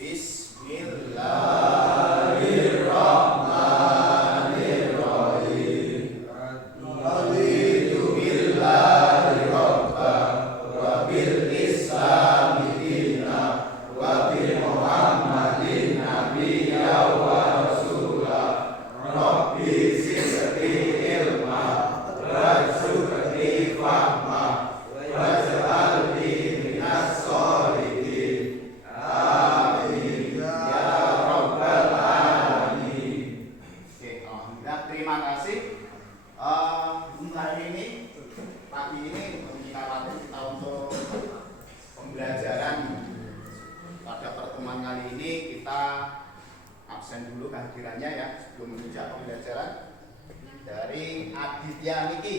Bismillahirrahmanirrahim. Raditu billahi robban wa bil islami dinan wa bi Muhammadin nabiyya wa rasulah. Rabbi zidni ilma warzuqni fahma waj'alni minas sholihin. Amin ya rabbal alamin. Oke, alhamdulillah, terima kasih. Untuk hari ini, pagi ini kita latih kita untuk pembelajaran. Pada pertemuan kali ini kita absen dulu kehadirannya ya sebelum menuju pembelajaran dari Aditya Niki.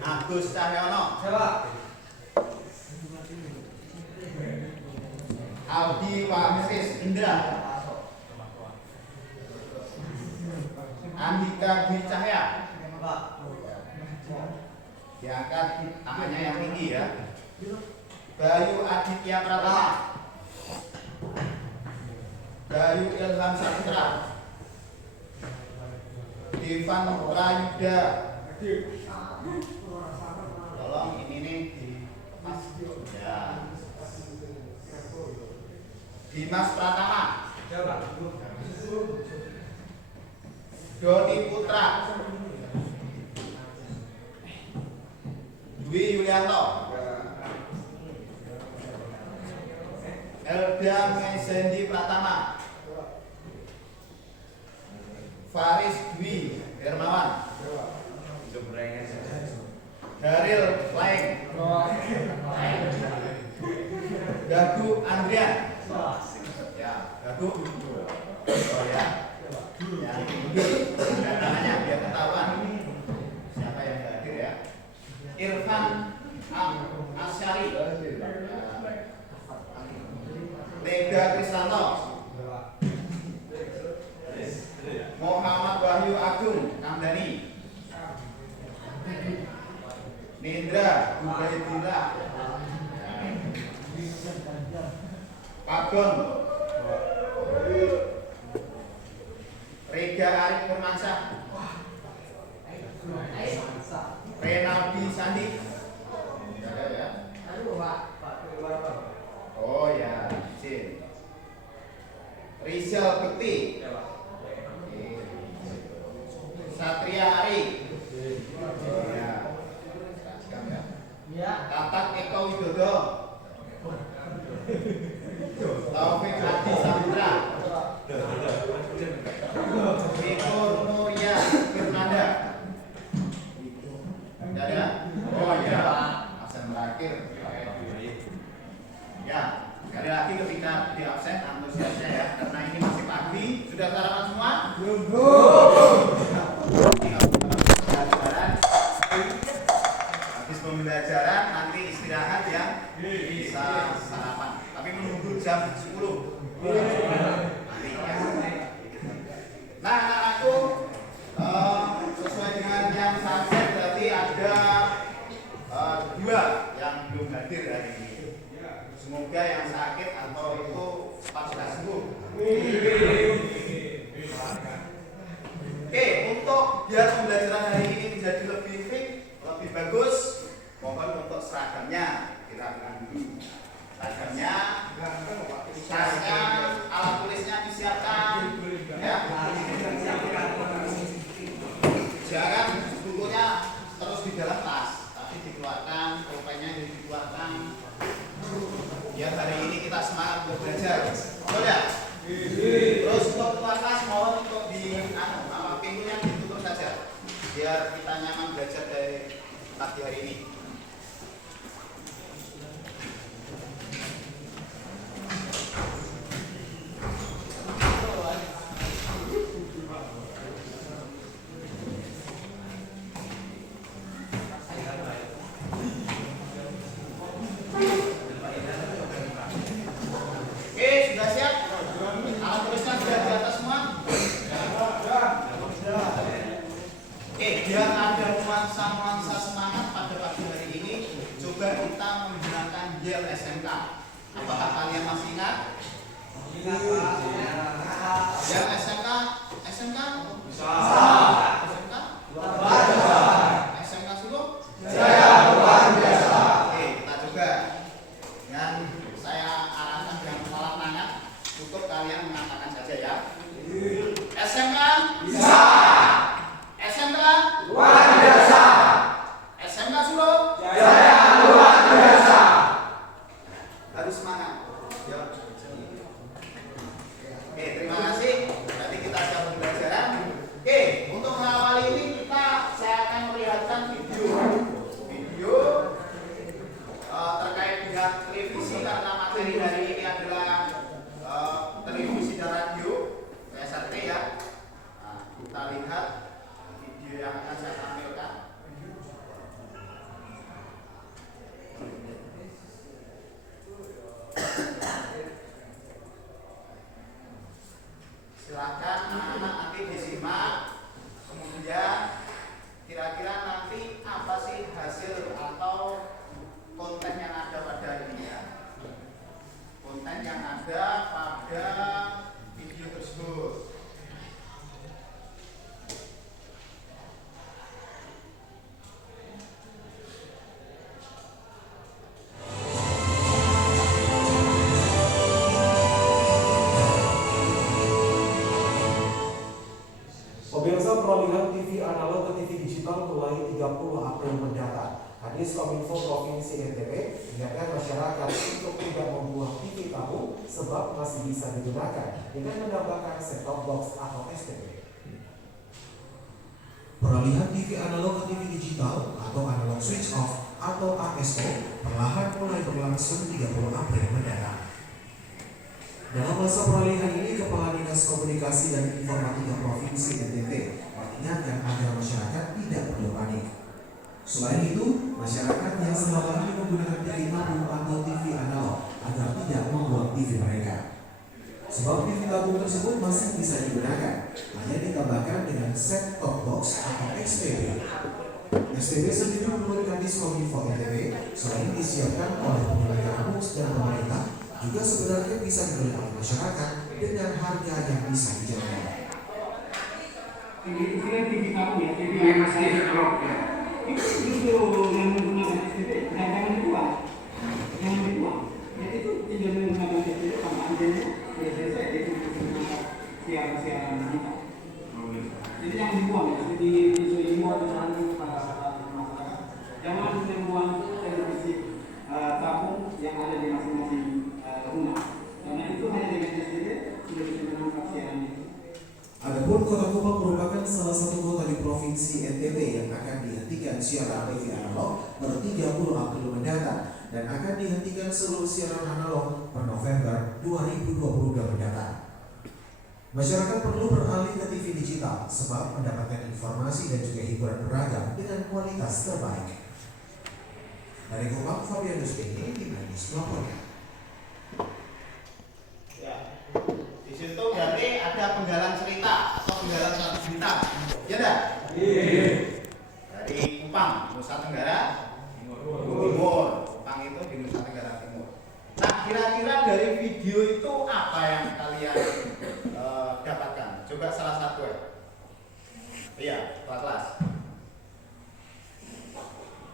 Agus Cahyono. Aldi Wasis Indra. Andika Dwi Cahya. Diangkat tangannya yang tinggi ya. Bayu Aditya Pratama. Bayu Ilham Saputra. Devan Prayuda. Tolong ini nih di Mas ya. Dimas Pratama. Doni Putra. Dwi Yulianto. Elda Mesendi Pratama. Faris Dwi Hermawan. Daril Laing. Dagu Andrian. Ya, Dagu. Oh ya. Yang mundur namanya biar ketahuan siapa yang hadir ya. Irfan Asyari. Lega Kristanto. Muhammad Wahyu Agung Kamdani. Nindra Ubaidillah. Pagon. Rega Arif Firmansyah. Renaldi Sandi. Ya. Oh ya, Cin. Rizal Bekti. Satria Ari. Ya. Tatak Eko Widodo. Taufik Hadi Samudra. Eko Nuria Fernanda. Tidak ada? Oh ya, absen terakhir. Ya, sekali lagi ketika di absen antusiasnya ya, karena ini masih pagi. Sudah sarapan semua? Belum. Habis pembelajaran nanti istirahat ya, bisa sarapan. Tapi menunggu jam 10. Nanti ya. Nah, aku sesuai dengan yang saya berarti ada dua yang belum hadir hari ini. Semoga yang sakit atau itu sudah sembuh. Oke, untuk biar pembelajaran hari ini menjadi lebih fit, lebih bagus, mohon untuk seragamnya dirapikan dulu. Seragamnya, tasnya, alat tulisnya disiapkan, ya. Jangan bukunya terus di dalam tas, tapi dikeluarkan, pulpennya dikeluarkan. Biar hari ini kita semangat untuk belajar. Betul ya? Terus untuk keluar tas mohon untuk pintunya ditutup saja. Biar kita nyaman belajar dari pagi hari ini. Sudah coba kita menggunakan Yel SMK. Apakah kalian masih ingat? Ingat Pak. Yel SMK? SMK? Bisa. SMK? Luar biasa. SMK Solo? Jaya luar biasa. Oke, kita coba. Dan saya arahkan dengan kepala tangan. Cukup kalian mengatakan saja ya. SMK? Bisa. SMK? Luar biasa. SMK Solo? Jaya luar biasa. Harus semangat. Yuk. Oke, terima kasih. Berarti kita sudah pembelajaran. Oke, untuk mengawali ini saya akan melihatkan video terkait dengan televisi karena materi hari ini adalah televisi dan radio PSRT ya. Nah, kita lihat video yang akan saya tampilkan. Silakan anak-anak nanti disimak. Kemudian kira-kira nanti apa sih hasil atau konten yang ada pada ini ya? Konten yang ada pada video tersebut. Pemirsa, peralihan TV analog ke TV digital mulai 30 April mendatang. Kadis Kominfo Provinsi NTB mengingatkan masyarakat untuk tidak membuang TV tabung sebab masih bisa digunakan dengan menambahkan set-top box atau STB. Peralihan TV analog ke TV digital atau analog switch off atau ASO perlahan mulai berlangsung 30 April mendatang. Dalam masa peralihan ini, Kepala Dinas Komunikasi dan Informatika Provinsi NTB mengingatkan agar masyarakat tidak perlu panik. Selain itu, masyarakat yang selama ini menggunakan TV tabung atau TV analog agar tidak membuang TV mereka. Sebab TV tabung tersebut masih bisa digunakan, hanya ditambahkan dengan set top box atau STB. STB sendiri menurut Kadis Kominfo NTB selain disiapkan oleh penyelenggara bus dan pemerintah, juga sebenarnya bisa dibeli oleh masyarakat dengan harga yang bisa dijangkau. Ini kan TV tabung ya, TV yang masih drop ya. Itu yang menggunakan STB, jangan dibuang, jangan dibuang. Jadi itu tidak menggunakan STB sama antennya, biasanya saya itu menggunakan siaran kita. Jadi jangan dibuang ya, jadi diimbau dengan masyarakat. Jangan membuang televisi tabung yang ada di masing-masing rumah. Karena itu hanya dengan STB sudah bisa menangkap siaran itu. Adapun Kota Kupang merupakan salah satu kota di Provinsi NTB yang akan dihentikan siaran TV analog per 30 April mendatang dan akan dihentikan seluruh siaran analog per November 2022 mendatang. Masyarakat perlu beralih ke TV digital sebab mendapatkan informasi dan juga hiburan beragam dengan kualitas terbaik. Dari Kupang, Fabianus Beni, di Banyumas melaporkan. Ya. Di situ berarti ada penggalan cerita atau penggalan satu cerita. Ya enggak? Iya. Dari Kupang, Nusa Tenggara Timur. Kupang itu di Nusa Tenggara Timur. Nah, kira-kira dari video itu apa yang kalian dapatkan? Coba salah satu ya. Iya, kelas.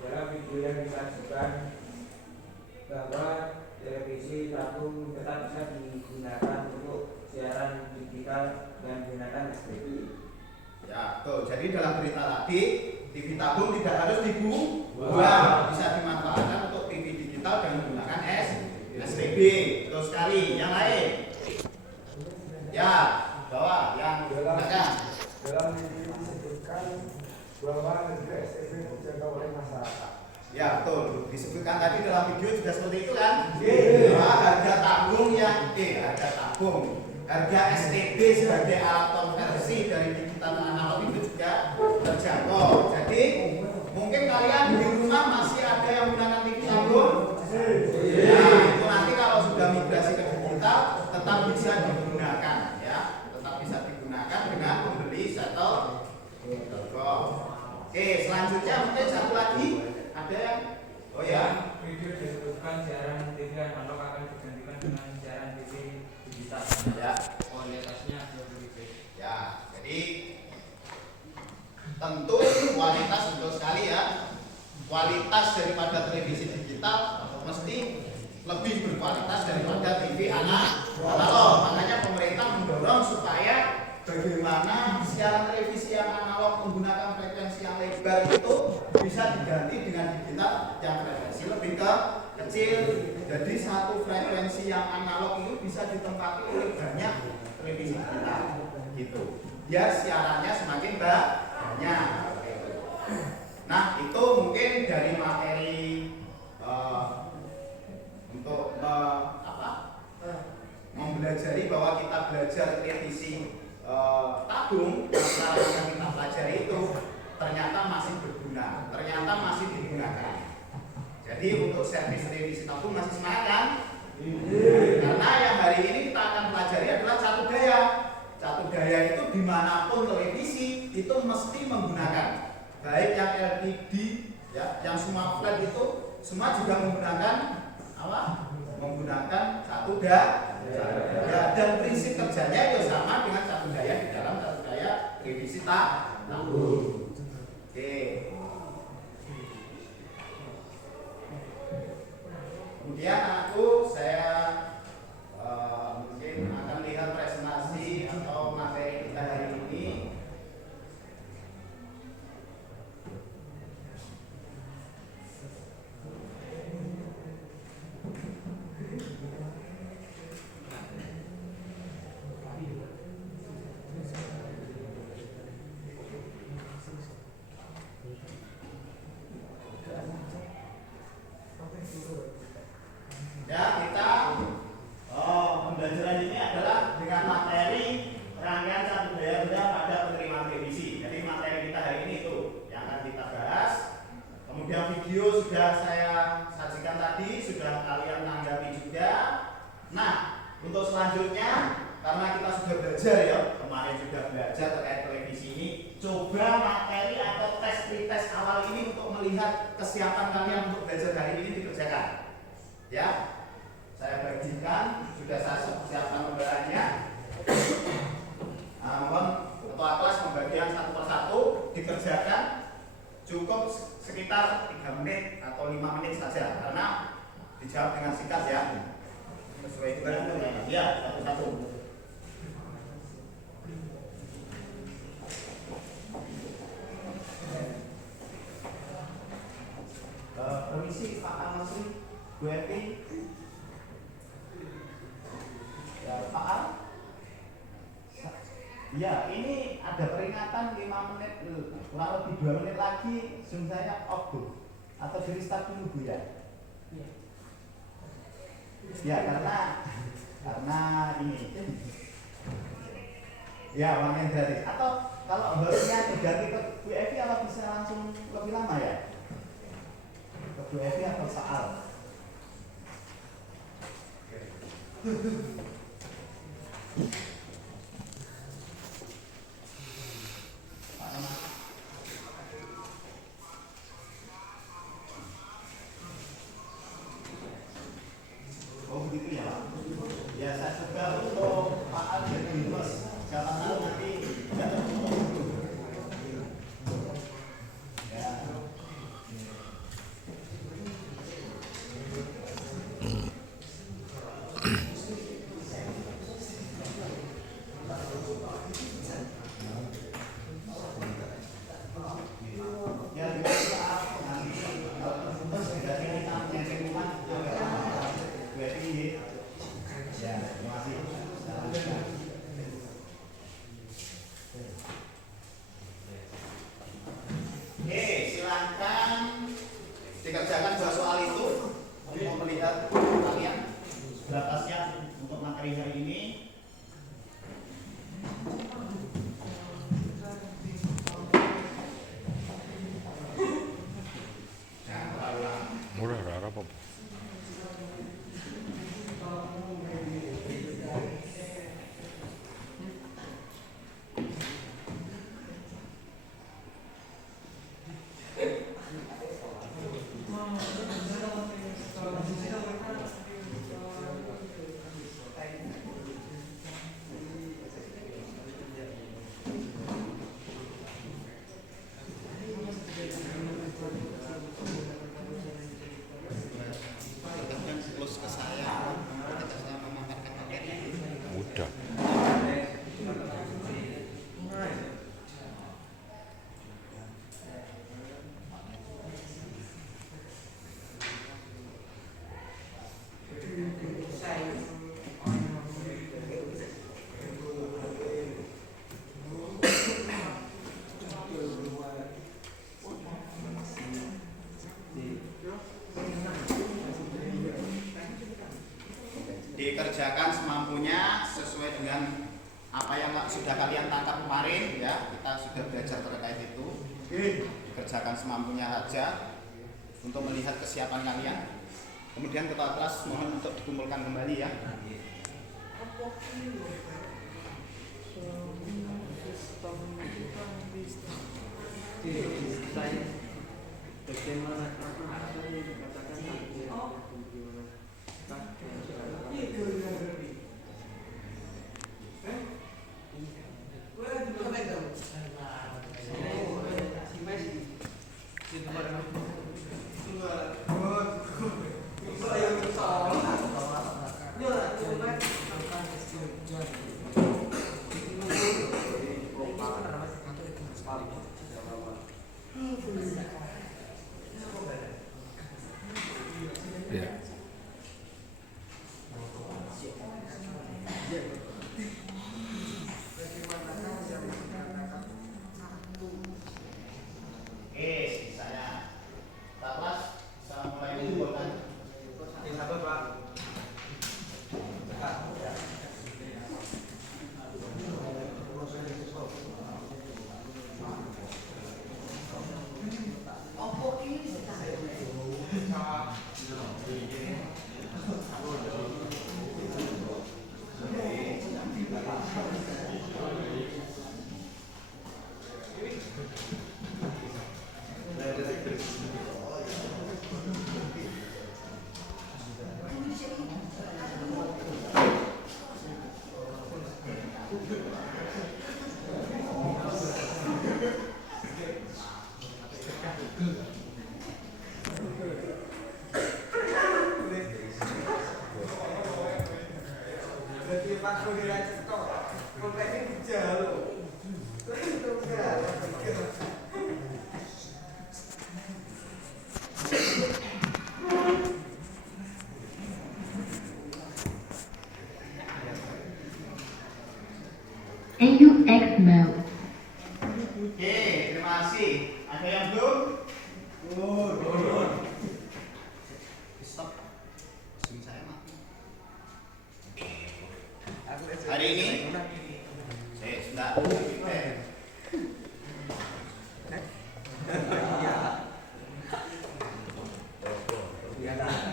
Dalam video yang disajikan bahwa televisi tabung tetap bisa digunakan untuk siaran digital dan menggunakan STB. Ya, tuh. Jadi dalam berita tadi, TV tabung tidak harus dibuang, bisa dimanfaatkan untuk TV digital dan menggunakan STB. Betul sekali. Yang lain? Ya, bawah yang belakang. Dalam video disebutkan bahwa juga STB dijangkau oleh masyarakat. Ya, betul. Disebutkan tadi dalam video juga seperti itu kan? Iya. Bahwa harga tabung, harga STB sebagai alat konversi dari digital ke analog itu juga terjangkau. Jadi mungkin kalian di rumah masih ada yang menggunakan TV tabung. Nah, itu nanti kalau sudah migrasi ke digital tetap bisa digunakan ya, tetap bisa digunakan dengan membeli set-top box. Oke, selanjutnya mungkin satu lagi ada yang, oh ya, lebih berkualitas daripada TV analog. Makanya pemerintah mendorong supaya bagaimana siaran televisi yang analog menggunakan frekuensi yang lebar itu bisa diganti dengan digital yang frekuensi lebih kecil. Jadi satu frekuensi yang analog itu bisa ditempati oleh banyak televisi digital gitu. Biar siarannya semakin banyak. Nah, itu mungkin dari materi untuk mempelajari bahwa kita belajar televisi tabung, yang kita pelajari itu ternyata masih berguna, ternyata masih digunakan. Jadi untuk servis televisi tabung masih semangat kan? Karena yang hari ini kita akan pelajari adalah catur daya. Catur daya itu dimanapun televisi itu mesti menggunakan, baik yang LCD ya, yang semua flat itu semua juga menggunakan apa? Menggunakan catur daya. Dan prinsip kerjanya ya sama dengan catur daya di dalam catur daya televisi tabung. Oke. Kemudian saya mungkin akan lihat presentasi atau materi kita hari ini. Ya, kita pembelajaran ini adalah dengan materi rangkaian catur daya benda pada penerimaan televisi. Jadi materi kita hari ini itu yang akan kita bahas. Kemudian video sudah saya sajikan tadi, sudah kalian tanggapi juga. Nah, untuk selanjutnya karena kita sudah belajar ya, kemarin sudah belajar terkait televisi ini, coba materi atau tes pretest awal ini untuk melihat kesiapan kalian untuk belajar hari ini dikerjakan. Ya. Saya bagikan, sudah saya siapkan lembarannya. Namun ketua kelas pembagian satu persatu dikerjakan cukup sekitar 3 menit atau 5 menit saja, karena dijawab dengan singkat ya. Sesuai dengan ya satu-satu. Permisi Pak Al-Masri, Bu Evi. Ya, Pak Al. Ya, ini ada peringatan 5 menit, kurang lebih 2 menit lagi Zoom saya off Bu. Atau di restart dulu Bu ya? Ya, karena ini. Ya, Bang Hendra. Atau kalau barunya diganti ke Bu Evi, apa bisa langsung lebih lama ya? Ke Bu Evi atau Saal? Oh begitu ya Pak? Ya saya coba untuk Pak Al jadi host. Siapa tahu nanti tidak tertutup. Ya. Dikerjakan 2 soal itu untuk melihat kalian berapa siap untuk materi hari ini. dikerjakan semampunya sesuai dengan apa yang sudah kalian tangkap kemarin ya. Kita sudah belajar terkait itu. Dikerjakan semampunya saja untuk melihat kesiapan kalian. Kemudian ketua kelas mohon untuk dikumpulkan kembali ya. Bagaimana apa yang dikatakan AUX mode. Oke, terima kasih. Ada yang belum? Belum. Stop. Zoom saya mati. Hari ini saya sudah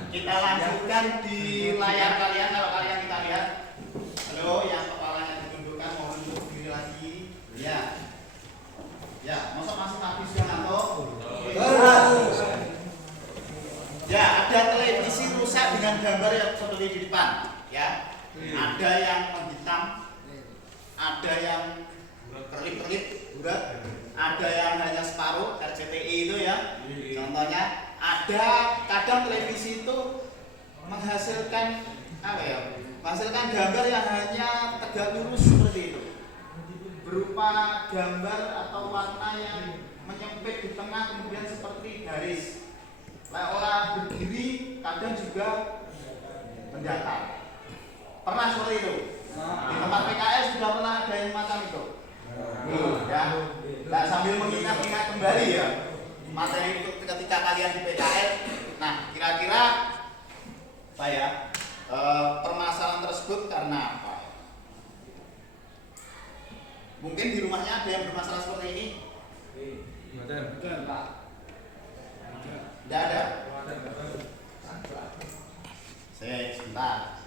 kita lanjutkan di layar kalian. Kalau kalian kita lihat, halo, yang kepalanya ditundukkan mohon untuk diri lagi. Ya, masa masih habis yang atau? Ya, ada televisi rusak dengan gambar yang seperti di depan, ya. Ada yang menghitam, ada yang kerlip-kerlip, bulat, ada yang hanya separuh RCTI itu ya. Contohnya, ada kadang televisi itu menghasilkan apa ya? Menghasilkan gambar yang hanya tegak lurus seperti itu, berupa gambar atau warna yang menyempit di tengah kemudian seperti garis. Orang berdiri kadang juga mendatar. Pernah seperti itu? Di tempat PKS sudah pernah ada yang macam itu? Ya. Nah, sambil mengingat-ingat kembali ya materi itu ketika kalian di PKS. Nah, kira-kira apa ya? Permasalahan tersebut karena apa? Mungkin di rumahnya ada yang bermasalah seperti ini? Tidak ada. Sebentar.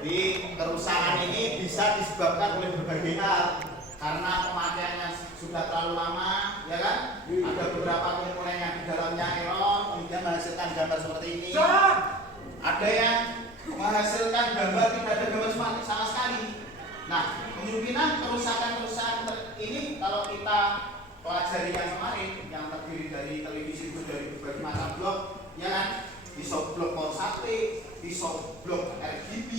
Jadi kerusakan ini bisa disebabkan oleh berbagai hal, karena pemakaiannya sudah terlalu lama, ya kan? Ada beberapa komponen yang di dalamnya error, kemudian menghasilkan gambar seperti ini. Ada yang menghasilkan gambar tidak ada gambar sama sekali. Nah, kemungkinan kerusakan ini kalau kita pelajari yang kemarin, yang terdiri dari televisi itu dari berbagai macam blok, ya kan? Iso blok power supply, iso blok RGB,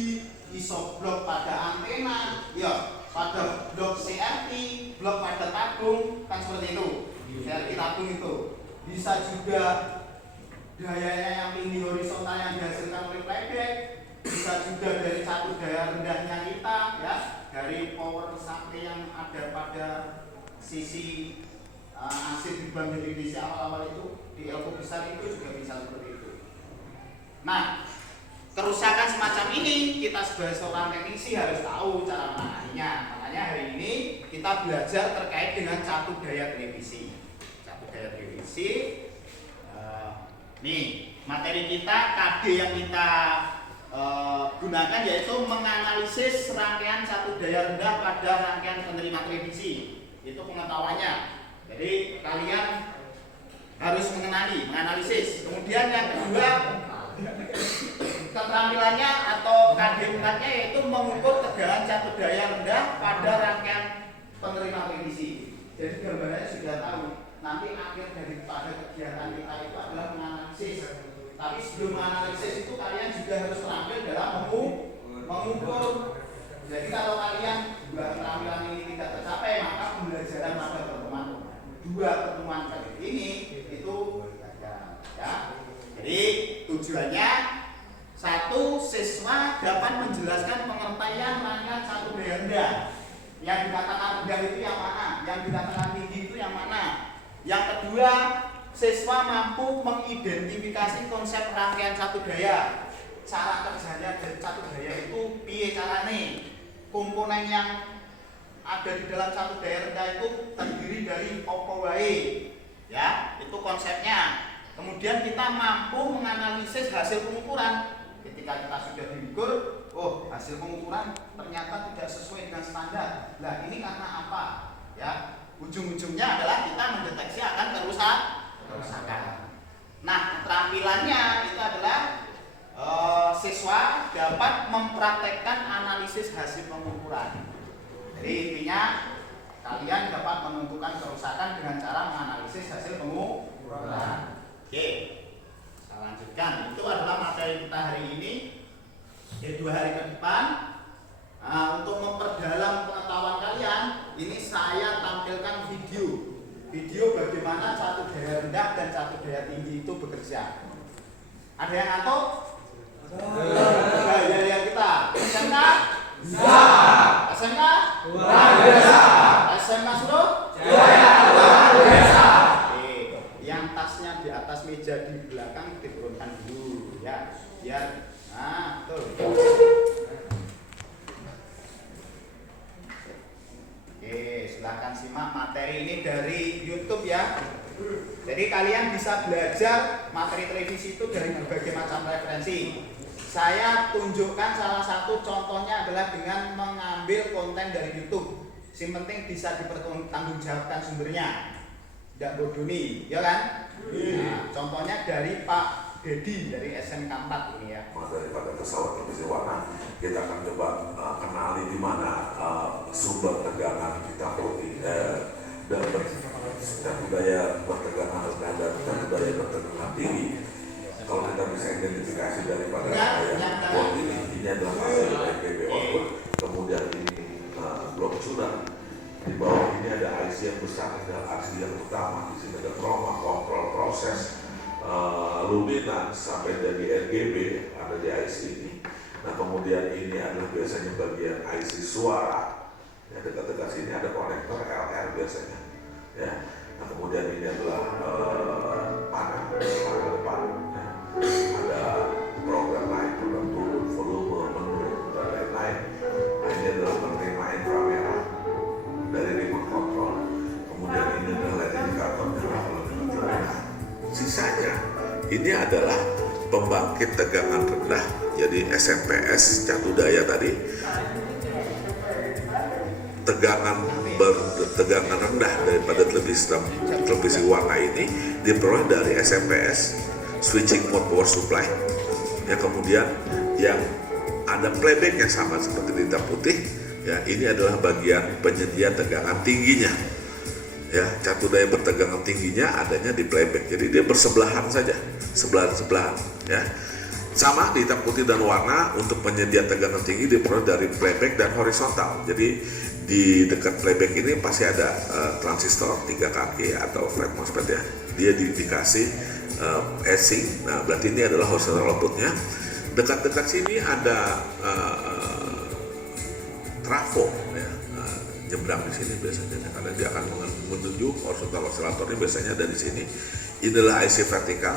iso blok pada antena, ya, pada blok CRT, blok pada tabung, kan seperti itu. CRT tabung itu bisa juga dayanya yang tinggi horizontal yang dihasilkan oleh playback, bisa juga dari satu daya rendahnya kita, ya, dari power supply yang ada pada sisi AC di di Bank Indonesia awal-awal itu di Elko besar itu juga bisa seperti itu. Nah, kerusakan semacam ini kita sebagai seorang teknisi harus tahu cara menanganinya. Makanya hari ini kita belajar terkait dengan catu daya televisi. Catu daya televisi. Nih materi kita KD yang kita gunakan yaitu menganalisis rangkaian catu daya rendah pada rangkaian penerima televisi. Itu pengetahuannya. Jadi kalian harus menganalisis. Kemudian yang kedua, keterampilannya atau KD-nya yaitu mengukur tegangan catu daya rendah pada rangkaian penerima televisi. Jadi gambarannya sudah tahu. Nanti akhir daripada kegiatan kita itu adalah menganalisis. Tapi sebelum menganalisis itu kalian juga harus terampil dalam mengukur. Jadi kalau kalian dua keterampilan ini tidak tercapai, maka pembelajaran pada dua pertemuan kali ini itu gagal. Ya. Jadi tujuannya satu, siswa dapat menjelaskan pengertian rangkaian catu daya rendah. Yang dikatakan rendah itu yang mana? Yang dikatakan tinggi itu yang mana? Yang kedua, siswa mampu mengidentifikasi konsep rangkaian catu daya. Cara kerjanya dari catu daya itu piye carane? Komponen yang ada di dalam catu daya rendah itu terdiri dari opo wae. Ya, itu konsepnya. Kemudian kita mampu menganalisis hasil pengukuran. Ketika kita sudah diukur, oh hasil pengukuran ternyata tidak sesuai dengan standar. Nah ini karena apa? Ya, ujung-ujungnya adalah kita mendeteksi akan kerusakan. Nah keterampilannya itu adalah siswa dapat mempraktekkan analisis hasil pengukuran. Jadi intinya kalian dapat menentukan kerusakan dengan cara menganalisis hasil pengukuran. Oke, saya lanjutkan. Itu adalah materi kita hari ini. Di 2 hari ke depan, untuk memperdalam pengetahuan kalian, ini saya tampilkan video bagaimana catu daya rendah dan catu daya tinggi itu bekerja. Ada yang ngantuk? Ya kita. SMK? Bisa. SMK? Luar biasa. SMK sudah? Luar biasa. Yang tasnya di atas meja di belakang diturunkan dulu ya, biar betul. Oke, silahkan simak materi ini dari YouTube ya. Jadi kalian bisa belajar materi televisi itu dari berbagai macam referensi. Saya tunjukkan salah satu contohnya adalah dengan mengambil konten dari YouTube. Yang penting bisa dipertanggungjawabkan sumbernya. Tidak bodoni, ya kan? Nah, contohnya dari Pak Dedi dari SMK 4 ini ya. Daripada pesawat televisi warna, kita akan coba kenali di mana sumber tegangan kita dan budaya bertegangan rendah dan budaya bertegangan tinggi. Kalau kita bisa identifikasi daripada ini adalah hasil RGB output, kemudian ini blok curang. Di bawah ini ada IC yang besar, ada IC yang utama, di sini ada chroma, kontrol proses, luminance sampai dari RGB ada di IC ini. Nah kemudian ini adalah biasanya bagian IC suara. Ya, dekat-dekat sini ada konektor LR biasanya. Ya. Nah kemudian ini adalah panel depan. Ya. Ada program naik, program turun, volume, menu dan lain-lain. Nah ini adalah penerima inframerah dari remote control. Kemudian ini adalah LED indikator dan sisanya ini adalah pembangkit tegangan rendah. Jadi SMPS catu daya tadi tegangan rendah daripada televisi warna ini diperoleh dari SMPS switching mode power supply. Ya kemudian yang ada playback yang sama seperti di hitam putih. Ya, ini adalah bagian penyedia tegangan tingginya. Ya, catu daya bertegangan tingginya adanya di playback. Jadi dia bersebelahan saja, sebelahan-sebelahan. Ya, sama di hitam putih dan warna untuk penyedia tegangan tinggi diperoleh dari playback dan horizontal. Jadi di dekat playback ini pasti ada transistor 3 kaki atau flat MOSFET ya. Dia dikasih AC. Nah, berarti ini adalah horizontal outputnya. Dekat-dekat sini ada trafo ya. nyebrang di sini biasanya, karena dia akan menuju horizontal oscillatornya biasanya dari sini. Inilah IC vertikal,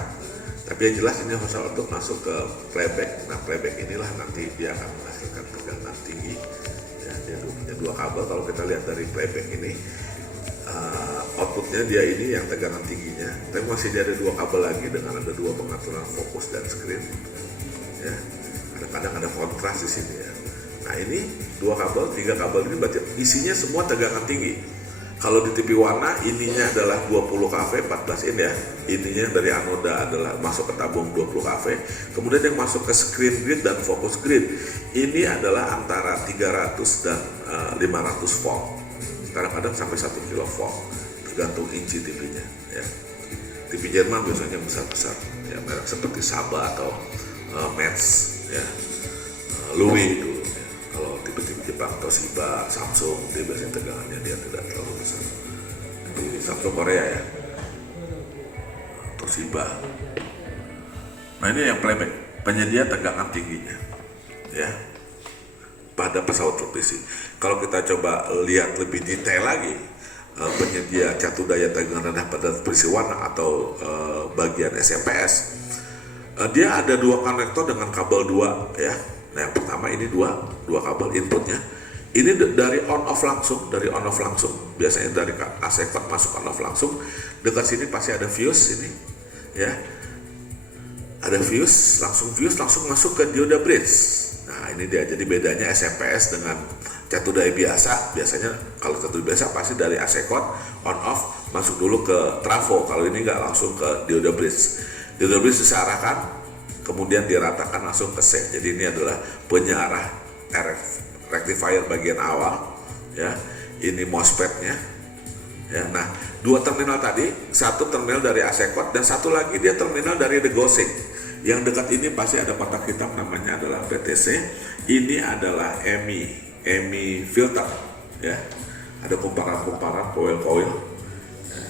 tapi yang jelas ini horizontal untuk masuk ke playback. Nah, playback inilah nanti dia akan menghasilkan tegangan tinggi. Ya, dia punya dua kabel. Kalau kita lihat dari playback ini, outputnya dia ini yang tegangan tingginya, tapi masih dia ada dua kabel lagi dengan ada dua pengaturan fokus dan screen. Ya, kadang-kadang ada kontras di sini ya. Nah, ini dua kabel, tiga kabel ini berarti isinya semua tegangan tinggi. Kalau di TV warna ininya adalah 20 kV 14 in ya. Ininya dari anoda adalah masuk ke tabung 20 kV. Kemudian yang masuk ke screen grid dan fokus grid ini adalah antara 300 dan 500 volt. Kadang-kadang sampai 1 kilovolt tergantung inci TV-nya ya. TV Jerman biasanya besar-besar ya, merek seperti Saba atau Metz ya, Louis itu. Kalau tipe-tipe Jepang, Toshiba, Samsung, dia biasanya tegangannya dia tidak terlalu besar. Ini Samsung Korea ya, Toshiba. Nah, ini yang playback, penyedia tegangan tingginya, ya, pada pesawat televisi. Kalau kita coba lihat lebih detail lagi, penyedia catur daya tegangan rendah pada televisi warna atau bagian SMPS, dia ada dua konektor dengan kabel 2 ya. Nah, yang pertama ini dua kabel inputnya. Ini dari on off langsung, Biasanya dari AC code masuk on off langsung. Dekat sini pasti ada fuse ini, ya. Ada fuse langsung masuk ke dioda bridge. Nah, ini dia. Jadi bedanya SMPS dengan catur daya biasa. Biasanya kalau catur daya biasa pasti dari AC code on off masuk dulu ke trafo. Kalau ini nggak, langsung ke dioda bridge. Dioda bridge disearahkan, kemudian diratakan langsung ke C. Jadi ini adalah penyearah rectifier bagian awal ya. Ini MOSFET-nya ya. Nah, dua terminal tadi, satu terminal dari AC code dan satu lagi dia terminal dari degaussing. Yang dekat ini pasti ada kotak hitam, namanya adalah PTC. Ini adalah EMI filter ya. Ada kumparan-kumparan coil ya.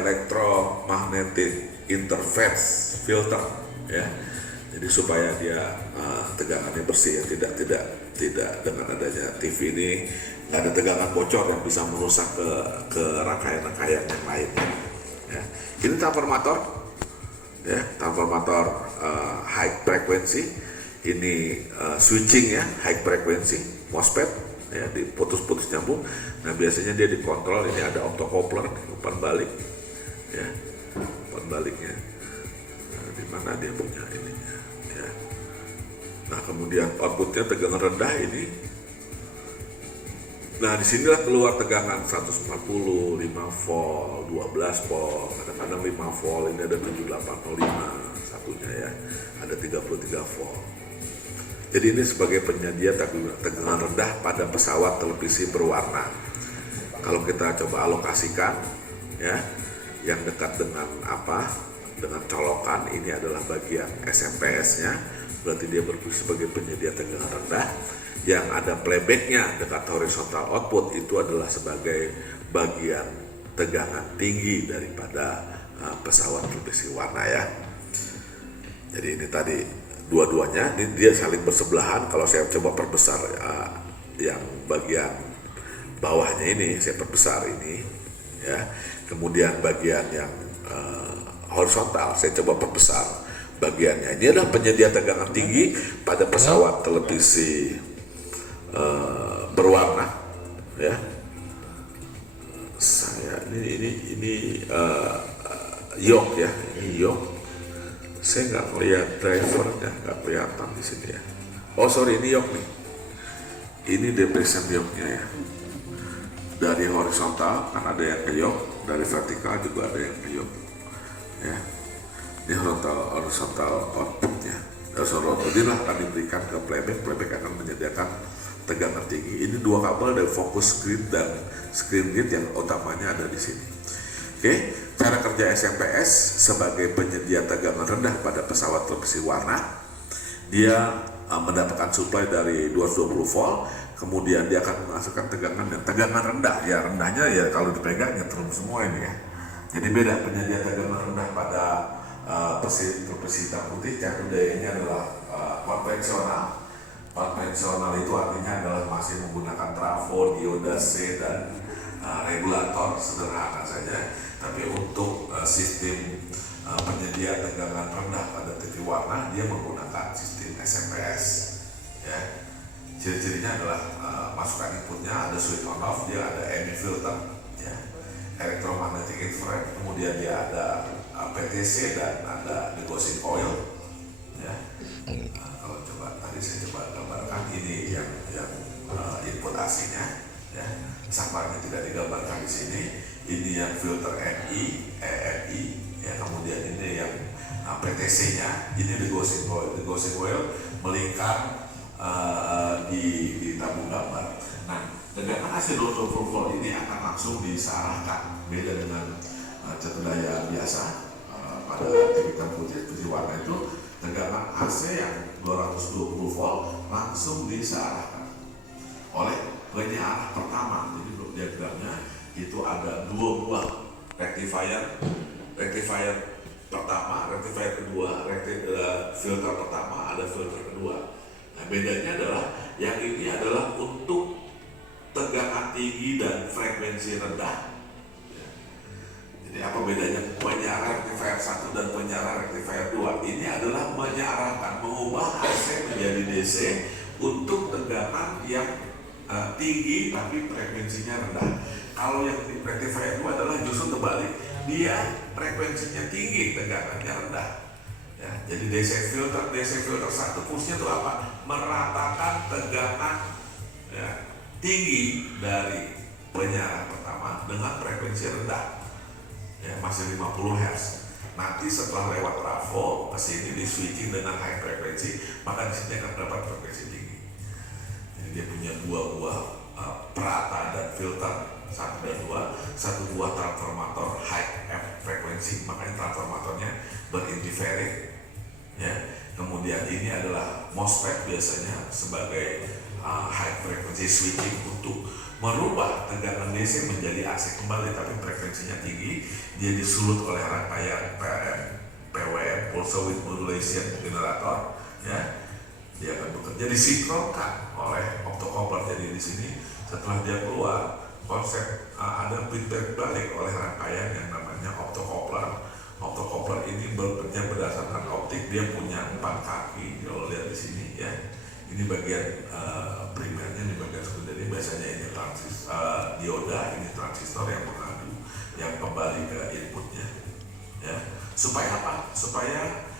Electromagnetic interference filter ya, jadi supaya dia tegangannya bersih ya, tidak dengan adanya TV ini nggak ada tegangan bocor yang bisa merusak ke rangkaian-rangkaian yang lain ya. Ini transformator ya, transformator high frequency, ini switching ya, high frequency MOSFET ya, diputus-putus nyambung. Nah, biasanya dia dikontrol, ini ada optocoupler umpan balik ya, umpan baliknya di mana dia punya ininya ya. Nah, kemudian outputnya tegangan rendah ini. Nah, disinilah keluar tegangan 140, 5 volt, 12 volt, kadang-kadang 5 volt, ini ada 7805 satunya ya, ada 33 volt. Jadi ini sebagai penyedia tegangan rendah pada pesawat televisi berwarna. Kalau kita coba alokasikan ya, yang dekat dengan dengan colokan ini adalah bagian SMPS-nya, berarti dia berfungsi sebagai penyedia tegangan rendah. Yang ada playback-nya dekat horizontal output itu adalah sebagai bagian tegangan tinggi daripada pesawat televisi warna ya. Jadi ini tadi dua-duanya, ini dia saling bersebelahan. Kalau saya coba perbesar yang bagian bawahnya ini, saya perbesar ini ya. Kemudian bagian yang horizontal saya coba perbesar bagiannya. Ini adalah penyedia tegangan tinggi pada pesawat televisi berwarna ya. Saya ini yoke ya, ini yoke. Saya nggak melihat drivernya, nggak kelihatan di sini ya. Oh sorry, ini yoke nih. Ini depression yoke-nya ya. Dari horizontal kan ada yang ke yoke, dari vertikal juga ada yang ke yoke. Ya, ini horizontal outputnya. Horizontal output inilah akan diberikan ke playback akan menyediakan tegangan tinggi. Ini dua kabel dari fokus grid dan screen grid yang utamanya ada di sini. Oke, cara kerja SMPS sebagai penyedia tegangan rendah pada pesawat televisi warna, dia mendapatkan suplai dari 220 volt, kemudian dia akan menghasilkan tegangan rendah. Ya, rendahnya ya kalau dipegang nyetrum semua ini ya. Jadi beda penyedia tegangan rendah pada televisi hitam putih, catur dayanya adalah konvensional. Konvensional itu artinya adalah masih menggunakan trafo, dioda C dan regulator sederhana saja. Tapi untuk sistem penyedia tegangan rendah pada TV warna dia menggunakan sistem SMPS. Ya. Ciri-cirinya adalah masukkan inputnya ada switch on off, dia ada ME filter, ya, electromagnetic infrared, kemudian dia ada PTC dan ada degaussing coil. Ya. Kalau coba tadi saya coba gambarkan ini yang input AC-nya, ya, sampahnya tidak digambarkan di sini. Ini yang filter MI, EMI, ya, kemudian ini yang PTC-nya, ini degaussing coil. Degaussing coil melingkar di tabung gambar. Nah, tegangan AC 220 volt ini akan langsung disearahkan, beda dengan catur daya biasa. Pada tipikal putih warna itu tegangan AC yang 220 volt langsung disearahkan oleh penyearah pertama. Jadi untuk diagramnya itu ada dua buah rectifier pertama, rectifier kedua, filter pertama, ada filter kedua. Nah, bedanya adalah yang ini adalah untuk tegangan tinggi dan frekuensi rendah. Jadi apa bedanya penyiaran rectifier 1 dan penyiaran rectifier 2? Ini adalah menyiarahkan, mengubah AC menjadi DC untuk tegangan yang tinggi tapi frekuensinya rendah. Kalau yang di rectifier 2 adalah justru terbalik, dia frekuensinya tinggi, tegangannya rendah. Ya, jadi DC filter 1 fungsinya itu apa? Meratakan tegangan, ya, tinggi dari penyiaran pertama dengan frekuensi rendah, ya, masih 50 Hz. Nanti setelah lewat trafo ke sini di switching dengan high frekuensi, maka di sini akan dapat frekuensi tinggi. Jadi dia punya dua buah perata dan filter, 1 dan 2, satu buah transformator high F frekuensi, makanya transformatornya berinterferik. Ya, kemudian ini adalah MOSFET biasanya sebagai high frequency switching untuk merubah tegangan DC menjadi AC kembali, tapi frekuensinya tinggi. Dia disulut oleh rangkaian PWM, pulse width modulation generator. Ya, dia akan bekerja disinkronkan oleh optocoupler. Jadi di sini setelah dia keluar konsep ada feedback balik oleh rangkaian yang namanya optocoupler. Optocoupler ini bekerja berdasarkan optik, dia punya 4 kaki. Kalau lihat di sini, ya, ini bagian primernya, ini bagian sekunder. Biasanya ini dioda, ini transistor yang mengadu, yang kembali ke inputnya. Ya, supaya apa? Supaya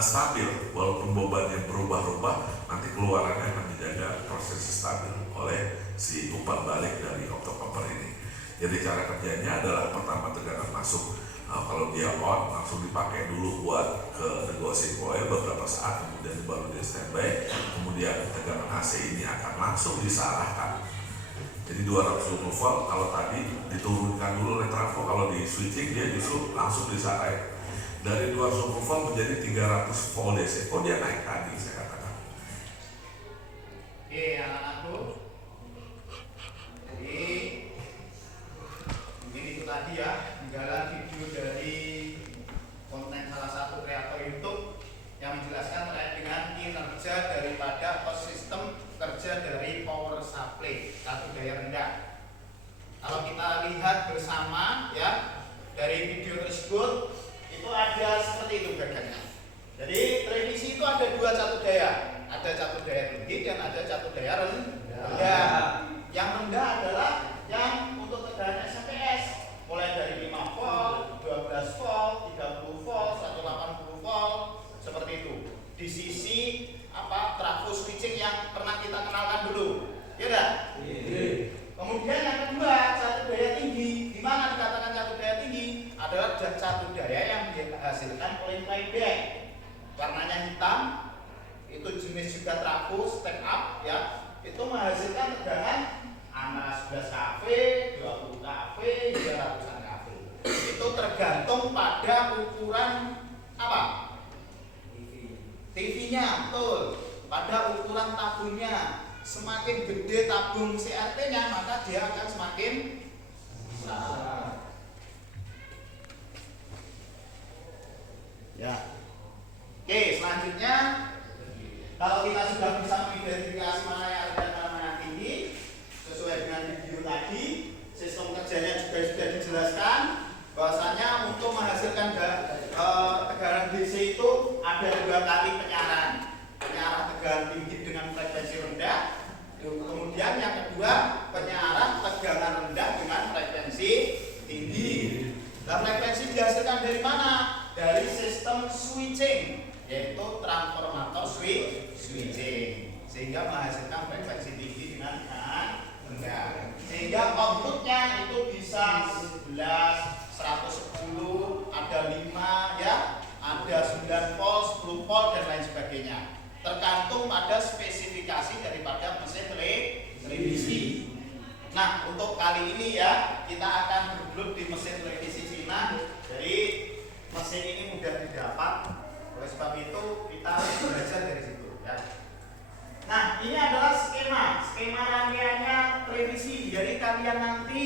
stabil, walaupun bebannya berubah-ubah, nanti keluarannya akan dijaga proses stabil oleh si umpan balik dari optocoupler ini. Jadi cara kerjanya adalah pertama tegangan masuk. Kalau dia on, langsung dipakai dulu buat ke degaussing coil beberapa saat, kemudian baru dia standby. Kemudian tegangan AC ini akan langsung disearahkan. Jadi 220 volt, kalau tadi diturunkan dulu oleh trafo, kalau di switching dia justru langsung disearahkan. Dari 220 volt menjadi 300 volt DC. Oh, dia naik tadi, saya katakan. Oke, anak-anakku. Jadi mungkin itu tadi ya, penggalan video dari konten salah satu kreator YouTube yang menjelaskan terkait dengan kinerja daripada atau sistem kerja dari power supply satu daya rendah. Kalau kita lihat bersama, ya, dari video tersebut itu ada seperti itu bagiannya. Jadi televisi itu ada 2 catur daya, ada catur daya tinggi dan ada catur daya rendah. Yang rendah adalah yang untuk tegangan SMPS, mulai dari 5 volt, 12 volt, 30 volt, 180 volt, seperti itu. Di sisi trafo switching yang pernah kita kenalkan dulu, ya dah? Kemudian yang kedua, catur daya tinggi. Di mana dikatakan catur daya tinggi? Adalah catur daya yang dihasilkan oleh playback. Warnanya hitam, itu jenis juga trafo stack up, ya. Itu menghasilkan tegangan antara 11 kV, 20 kV, hingga ratusan kV. Itu tergantung pada ukuran apa? TV-nya, betul. Pada ukuran tabungnya. Semakin gede tabung CRT-nya, maka dia akan semakin besar. Ya. Oke, selanjutnya Kalau kita sudah bisa mengidentifikasi mana yang rendah dan mana yang tinggi sesuai dengan video tadi, sistem kerjanya juga sudah dijelaskan bahwasanya untuk menghasilkan tegangan DC itu ada 2 kali penyiaran tegangan tinggi dengan frekuensi rendah, kemudian yang kedua penyiaran tegangan rendah dengan frekuensi tinggi. Nah, frekuensi dihasilkan dari mana? Dari sistem switching, yaitu transformator switching, sehingga menghasilkan frekuensi tinggi dengan tegangan rendah, sehingga outputnya itu bisa 11, 110, ada 5 ya, ada 9 volt, 10 volt dan lain sebagainya. Tergantung pada spesifikasi daripada mesin televisi. Nah, untuk kali ini ya, kita akan bergelut di mesin televisi Cina. Jadi mesin ini mudah didapat. Oleh sebab itu kita harus belajar dari situ ya. Nah, ini adalah skema rangkaiannya televisi. Jadi kalian nanti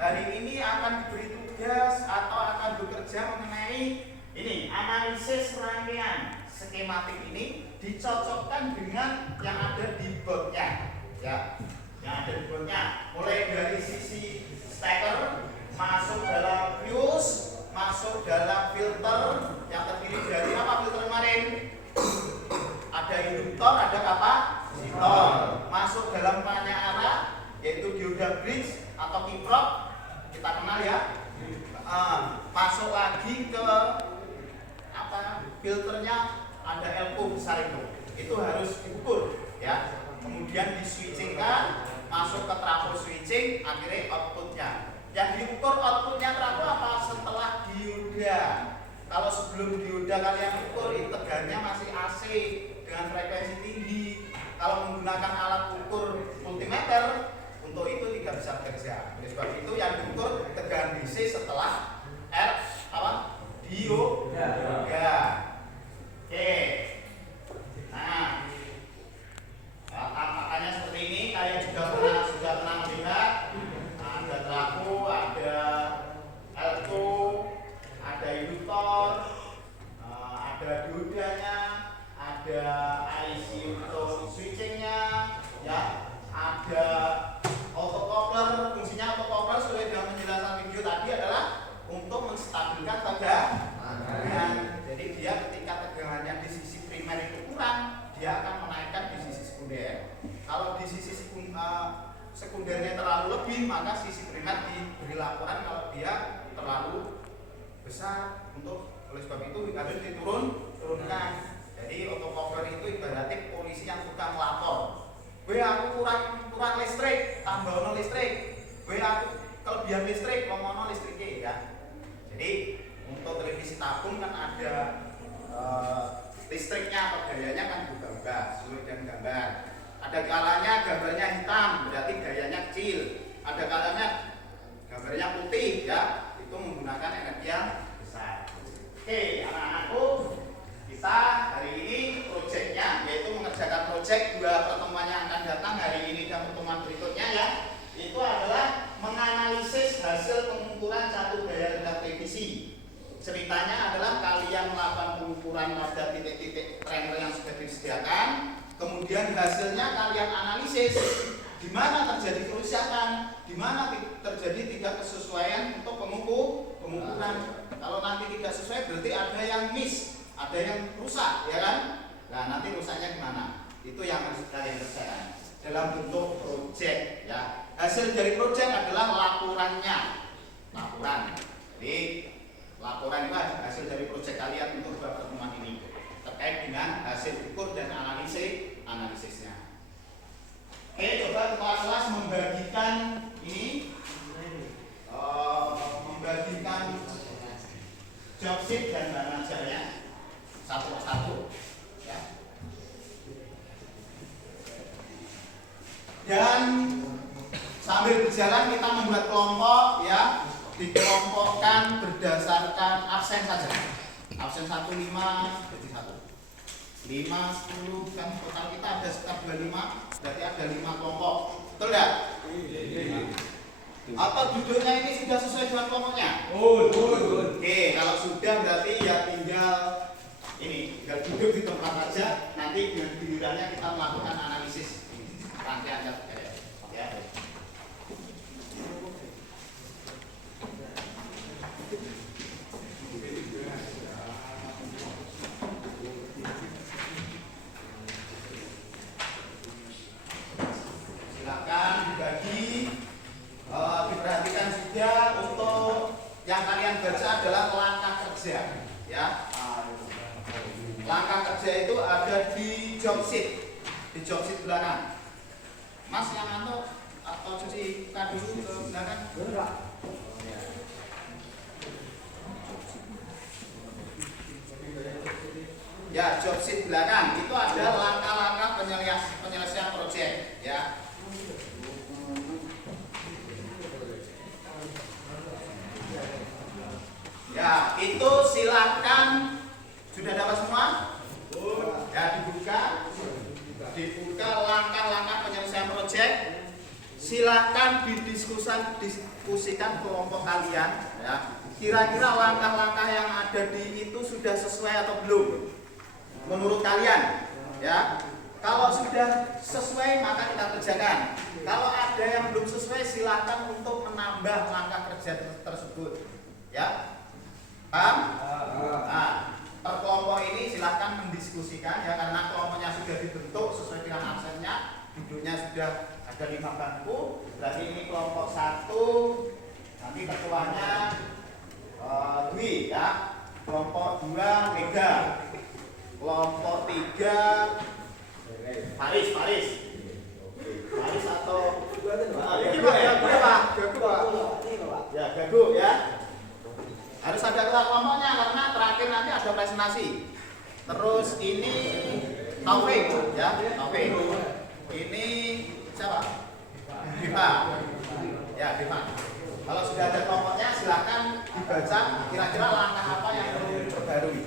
hari ini akan diberi tugas atau akan bekerja mengenai ini analisis rangkaian skematik ini dicocokkan dengan yang ada di boardnya ya, yang ada di boardnya, mulai dari sisi steker masuk dalam fuse, masuk dalam filter yang terdiri dari apa filter kemarin? Ada induktor, ada kapasitor. Masuk dalam penyiaran yaitu dioda bridge atau kiprok, kita kenal ya. Masuk lagi ke apa? Filternya ada elko besar itu harus diukur ya. Kemudian diswitchingkan, masuk ke trafo switching, akhirnya outputnya. Yang diukur outputnya trafo apa? Setelah dioda. Kalau sebelum dioda kalian ukur, tegangannya masih AC dengan frekuensi tinggi. Kalau menggunakan alat ukur multimeter, untuk itu tidak bisa bekerja. Oleh sebab itu yang diukur tegangan DC setelah dioda. Oke. Nah, makanya seperti ini kalian juga sudah pernah melihat ada trafo, ada elko, ada induktor, ada diodanya, ada IC untuk switchingnya, ya, ada autocoupler. Fungsinya autocoupler sesuai dengan penjelasan video tadi adalah untuk menstabilkan tegangan. Jadi dia ketika tegangannya di sisi primer itu kurang, dia akan menaikkan di sisi sekunder. Kalau di sisi sekundernya terlalu lebih, maka sisi primer diberi laporan kalau dia terlalu besar. Oleh sebab itu harus diturunkan. Jadi autocoupler itu ibaratnya polisi yang suka melapor. Gue aku kurang listrik, tambah listrik. Gue aku kelebihan listrik, ngomong listriknya ya. Jadi untuk televisi tabung kan ada listriknya atau dayanya kan berubah-ubah sesuai dengan gambar. Ada kalanya gambarnya hitam, berarti dayanya kecil. Ada kalanya gambarnya putih ya, itu menggunakan energi yang besar. Oke, anak-anakku, kita hari ini proyeknya yaitu mengerjakan proyek 2 pertemuan yang akan datang hari ini dan pertemuan berikutnya ya. Itu adalah menganalisis hasil pengukuran satu daya rendah televisi. Ceritanya adalah kalian melakukan pengukuran pada titik-titik tremor yang sudah disediakan, kemudian hasilnya kalian analisis di mana terjadi kerusakan, di mana terjadi tidak kesesuaian untuk pengukuran. Kalau nanti tidak sesuai berarti ada yang miss, ada yang rusak, ya kan? Nah, nanti rusaknya gimana? Itu yang harus kalian kerjakan dalam bentuk proyek, ya. Hasil dari proyek adalah laporannya. Jadi laporan itu hasil dari proyek kalian untuk 2 pertemuan ini terkait dengan hasil ukur dan analisisnya. Oke, coba kelas membagikan ini, membagikan job sheet dan bahan ajarnya satu persatu, ya. Dan sambil berjalan kita membuat kelompok, ya. Dikelompokkan berdasarkan absen saja. Absen 1, 5, jadi 1. 5, 10, kan total kita ada sekitar 25, berarti ada 5 kelompok. Betul ya? Atau duduknya ini sudah sesuai dengan kelompoknya? Oke, kalau sudah berarti ya tinggal duduk di tempat saja, nanti dengan gilirannya dibaca adalah langkah kerja, ya. Langkah kerja itu ada di job sheet, belakang. Mas yang anu atau cuci muka dulu ke belakang. Ya, job sheet belakang itu ada langkah-langkah penyelesaian proyek, ya. Ya, itu silakan sudah dapat semua? Ya, dibuka langkah-langkah penyelesaian proyek. Silakan diskusikan kelompok kalian, ya. Kira-kira langkah-langkah yang ada di itu sudah sesuai atau belum? Menurut kalian, ya. Kalau sudah sesuai maka kita kerjakan. Kalau ada yang belum sesuai silakan untuk menambah langkah kerja tersebut, ya. Paham? Nah, per kelompok ini silakan mendiskusikan, ya, karena kelompoknya sudah dibentuk sesuai dengan absennya, duduknya sudah ada 5 bangku. Berarti ini kelompok 1, nanti ketuanya Dwi, ya. Kelompok 2 Mega, kelompok 3 Faris atau ya Gaduh, ya. Harus ada ketua kelompoknya karena terakhir nanti ada presentasi. Terus ini Taufik, ya, Taufik. Ini siapa? Diva. Ya, Diva. Kalau sudah ada kelompoknya silakan dibaca kira-kira langkah apa yang perlu diperbarui.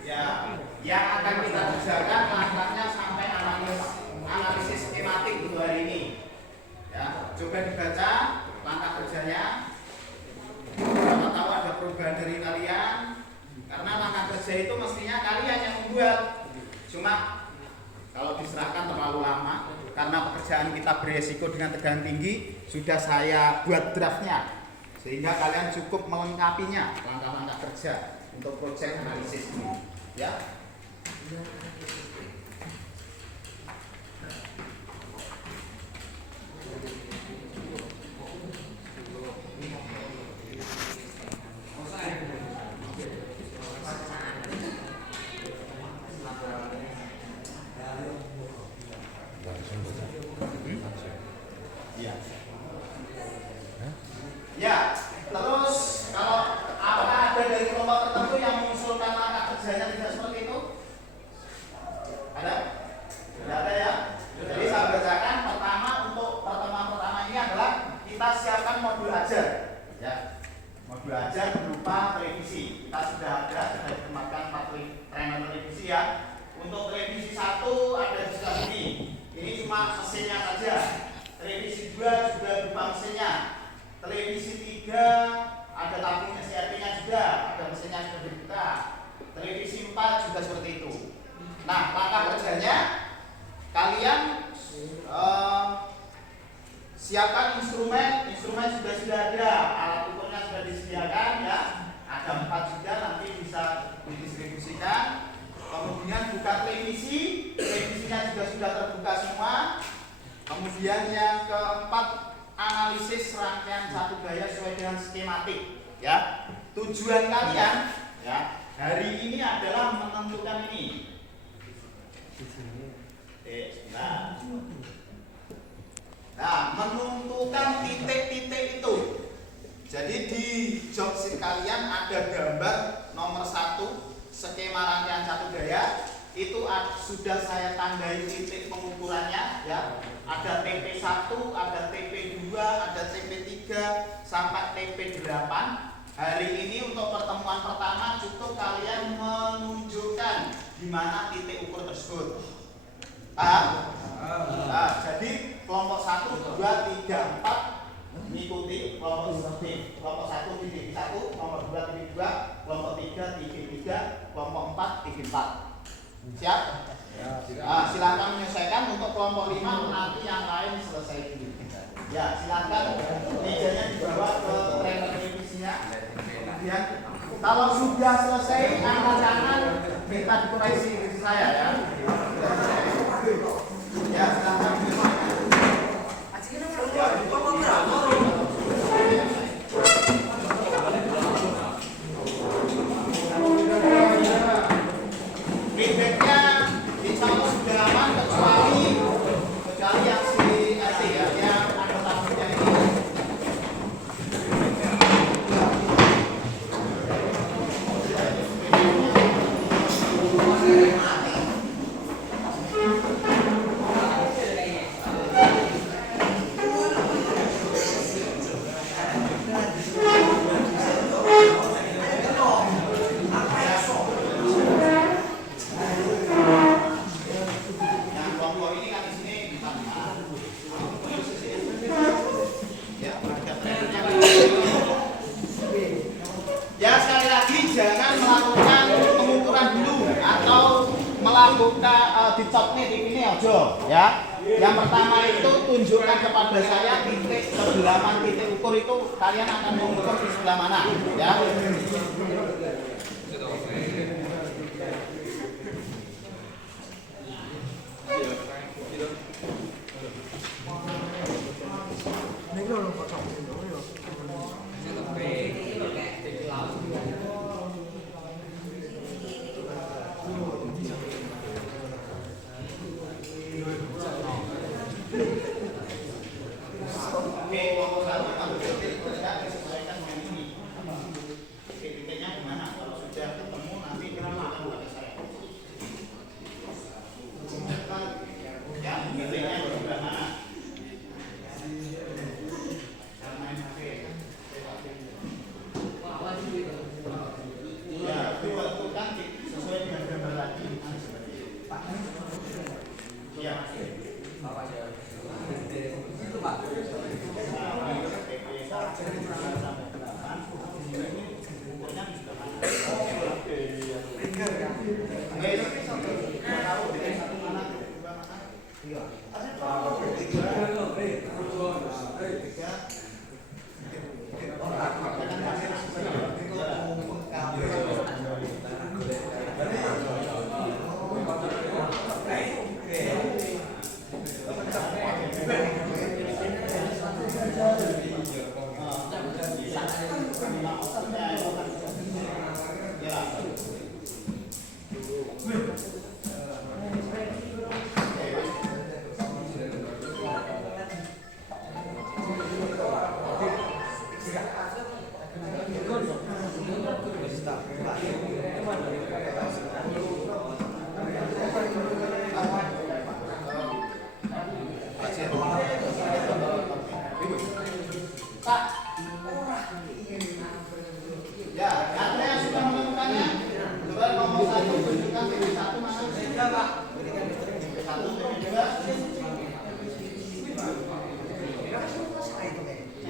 Ya, yang akan kita kerjakan langkahnya sampai analisis skematik untuk hari ini. Ya, coba dibaca langkah kerjanya. Siapa tahu ada perubahan dari kalian. Karena langkah kerja itu mestinya kalian yang membuat. Cuma kalau diserahkan terlalu lama karena pekerjaan kita beresiko dengan tegangan tinggi, sudah saya buat draftnya sehingga kalian cukup melengkapinya langkah-langkah kerja untuk proyek analisis ini, ya. Ya, terus kalau apakah ada dari kelompok tertentu yang mengusulkan langkah kerjanya tidak seperti itu? Ada? Tidak ada, ya. Jadi saya bacakan pertama untuk pertemuan pertama ini adalah kita siapkan modul ajar, ya. Modul ajar berupa televisi. Kita sudah ditempatkan 4 trainer televisi, ya. Untuk televisi 1 ada di sebelah sini. Ini cuma mesinnya saja. Televisi 2 juga berupa mesinnya. Televisi 3 ada tabung SRP-nya juga, ada mesinnya sudah dibuka. Televisi 4 juga seperti itu. Nah, langkah kerjanya kalian siapkan instrumen sudah ada, alat ukurnya sudah disediakan, ya. Ada 4 juga, nanti bisa didistribusikan. Kemudian buka televisinya juga sudah terbuka semua. Kemudian yang keempat, analisis rangkaian satu gaya sesuai dengan skematik, ya. Tujuan kalian, ya, hari ini adalah menentukan ini. Nah, menentukan titik-titik itu. Jadi di job sheet kalian ada gambar nomor 1 skema rangkaian satu gaya. Itu sudah saya tandai titik pengukurannya, ya. Ada TP1, ada TP2, ada TP3 sampai TP8. Hari ini untuk pertemuan pertama cukup kalian menunjukkan di mana titik ukur tersebut. Jadi kelompok 1, 2, 3, 4 mengikuti kelompok D. Kelompok 1 titik 1, kelompok 2 titik 2, kelompok 3 titik 3, kelompok 4 titik 4. Siap? Silakan menyelesaikan untuk kelompok 5 nanti yang lain selesai dulu. Ya, silakan mejanya dibawa ke trainer revisinya. Kemudian kalau sudah selesai angkat tangan minta dikoreksi revisi saya ya. Ya, silakan menyelesaikan. Feedbacknya insya Allah sudah aman kecuali yang si IT ya, yang anggota kerja ini. Ya, sekali lagi jangan melakukan pengukuran dulu atau melakukan di top nih ini ojo ya. Yang pertama itu tunjukkan kepada saya titik kedalaman titik ukur itu kalian akan mengukur di sebelah mana ya. Oke, kelompok 1 kalau tidak disesuaikan dengan ini. Titiknya kemana? Kalau sudah ketemu nanti tunjukkan kepada saya. Ya, titiknya di sebelah mana? Jangan main HP. Ya, ditentukan sesuai dengan gambar tadi. Ya. Ya, ada yang sudah menemukannya? Coba nomor 1 tunjukkan titik 1 mana? Sehingga Pak. Titik 1, titik 2.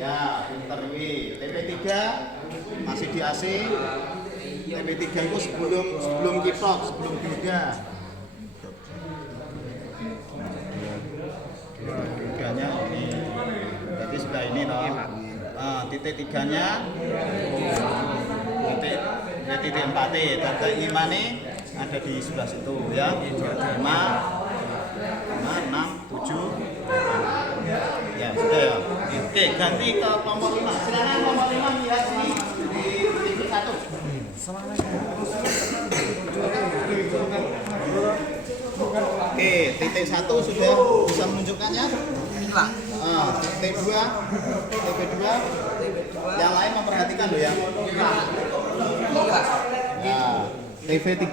Ya, pinter wi. TP3 masih di AC. TP3 itu sebelum kiprok, sebelum tiga. Tiganya ini. Jadi sudah ini loh. Titik 3-nya titik 4 dan titik 5 nih ada di sebelah situ ya. 5, 6, 7, 8. Ya sudah ya. Oke, ganti ke kelompok 5. Silakan kelompok 5 lihat sini di titik 1. Oke, titik 1 sudah bisa menunjukkannya. Titik 2, yang lain memperhatikan loh ya. TV3,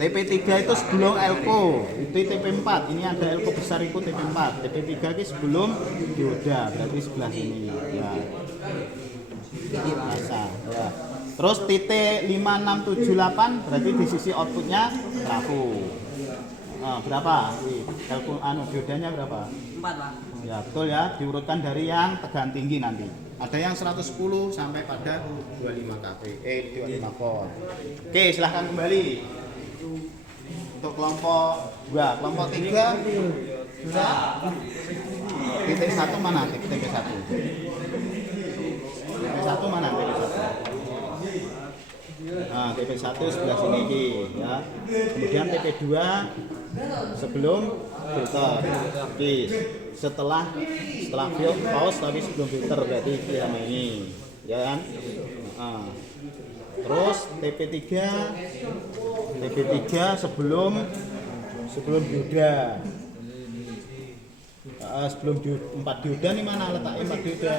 TP3 itu sebelum elko, itu TP4. Ini ada elko besar itu TP4. TP3 itu sebelum dioda, berarti sebelah sini. Ya. Masa, ya. Terus titik 5, 6, 7, 8 berarti di sisi outputnya trafo. Berapa? Diodanya berapa? 4 Pak. Ya betul ya, diurutkan dari yang tegangan tinggi nanti. Ada yang 110 sampai pada 25 kV, 25 volt. Oke, silahkan kembali. Untuk kelompok 2, kelompok 3 sudah. Titik 1 mana? Titik 1. Titik 1 mana? Titik 1. Nah, TP1 sebelah sini iki ya. Kemudian TP2 sebelum filter. Oke, setelah pause tapi sebelum filter berarti iki sama ini, ya kan? Terus TP3 sebelum dioda. Sebelum 4 dioda nih mana letaknya 4 dioda?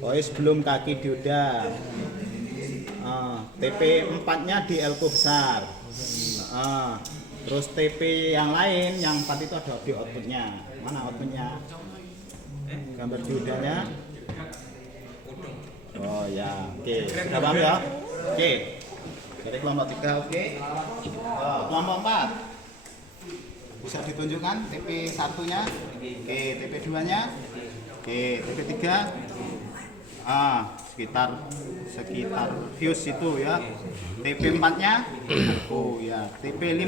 Sebelum kaki dioda. TP4 nya di elko besar. Terus TP yang lain yang 4 itu ada di outputnya. Mana outputnya? Gambar diodanya. Oh ya, oke. Sudah paham ya? Oke. Jadi kelompok 3 oke. Kelompok 4 bisa ditunjukkan TP1 nya. Oke, TP2 nya. Oke, TP3 sekitar fuse itu ya. TP4 nya oh ya, TP5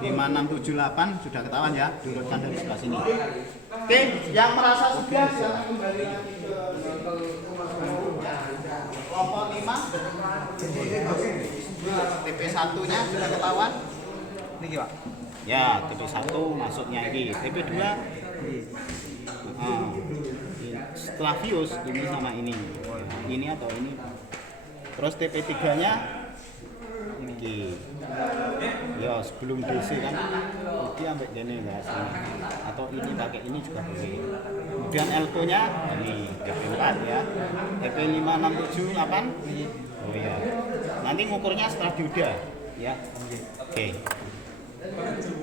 5678 sudah ketahuan ya, diurutkan dari sebelah sini. Oke, yang merasa sudah silakan kembali lagi ke kelompok 5. TP1 nya sudah ketahuan. Ini Pak. Ya, TP1 masuknya ini. TP2 setelah fuse ini sama ini atau ini. Terus TP3 nya ini ya sebelum DC kan ini sampai gini enggak sini, atau ini pakai ini juga boleh. Kemudian L2 nya ini TP4 ya, TP5678 oh ya, nanti ngukurnya setelah dioda ya.